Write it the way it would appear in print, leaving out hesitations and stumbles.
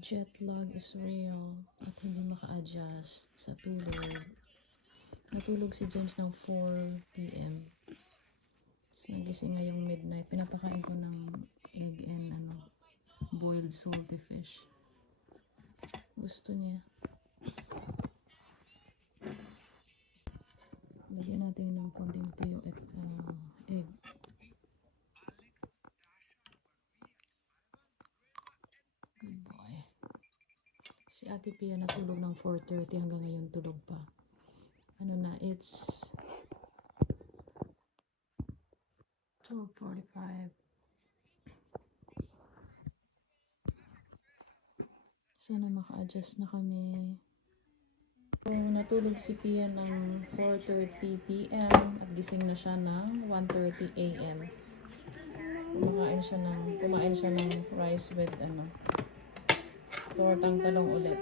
Jet lag is real at hindi maka-adjust sa tulog. Natulog si James ng 4 p.m. So, nagising ngayong midnight. Pinapakain ko ng egg and boiled salty fish. Gusto niya. Lagyan natin ng konting tuyo at egg. Good boy. Si Ate Pia natulog ng 4:30 hanggang ngayon tulog pa. It's 12:45. Sana maka-adjust na kami. So, natulog si Pia ng 4:30 p.m. at gising na siya ng 1:30 a.m. Kumain siya ng rice with tortang talong ulit.